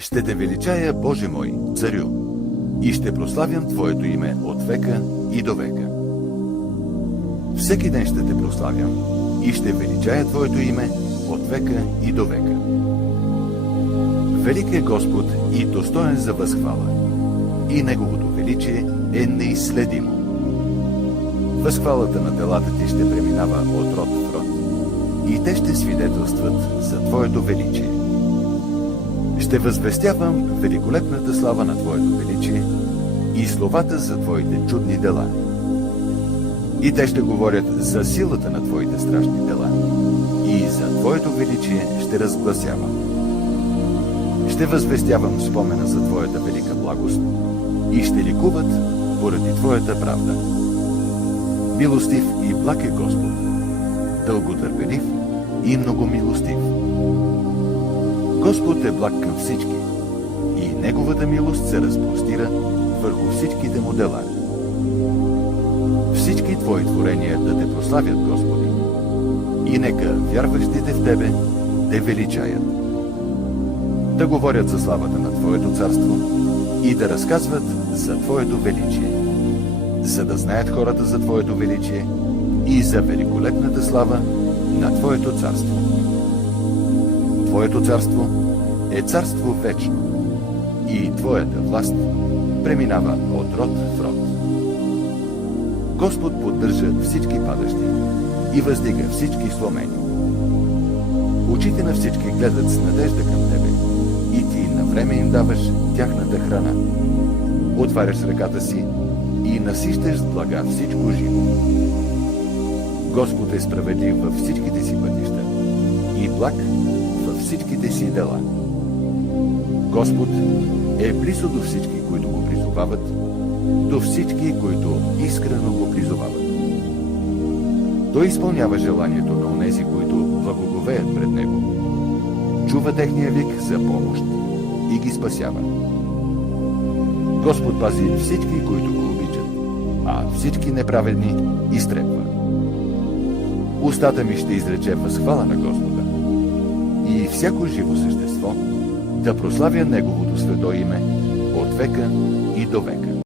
Ще те величая, Боже мой, царю, и ще прославям Твоето име от века и до века. Всеки ден ще те прославям и ще величая Твоето име от века и до века. Велик е Господ и достоен за възхвала, и Неговото величие е неизследимо. Възхвалата на делата Ти ще преминава от род в род, и те ще свидетелстват за Твоето величие. Ще възвестявам великолепната слава на Твоето величие и словата за Твоите чудни дела. И те ще говорят за силата на Твоите страшни дела, и за Твоето величие ще разгласявам. Ще възвестявам спомена за Твоята велика благост и ще ликуват поради Твоята правда. Милостив и благ е Господ, дълготърпелив и многомилостив. Господ е благ към всички, и Неговата милост се разпростира върху всичките му дела. Всички Твои творения да те прославят, Господи, и нека вярващите в Тебе те величаят. Да говорят за славата на Твоето царство и да разказват за Твоето величие, за да знаят хората за Твоето величие и за великолепната слава на Твоето царство. Твоето царство е царство вечно, и Твоята власт преминава от род в род. Господ поддържа всички падащи и въздига всички сломени. Очите на всички гледат с надежда към Тебе, и Ти навреме им даваш тяхната храна. Отваряш ръката си и насищаш с блага всичко живо. Господ е справедлив във всичките си пътища и благ във всичките си дела. Господ е близо до всички, които го призовават, до всички, които искрено го призовават. Той изпълнява желанието на онези, които благоговеят пред Него. Чува техния вик за помощ и ги спасява. Господ пази всички, които го обичат, а всички неправедни изтребва. Устата ми ще изрече възхвала на Господа, и всяко живо същество да прославя Неговото свето име от века и до века.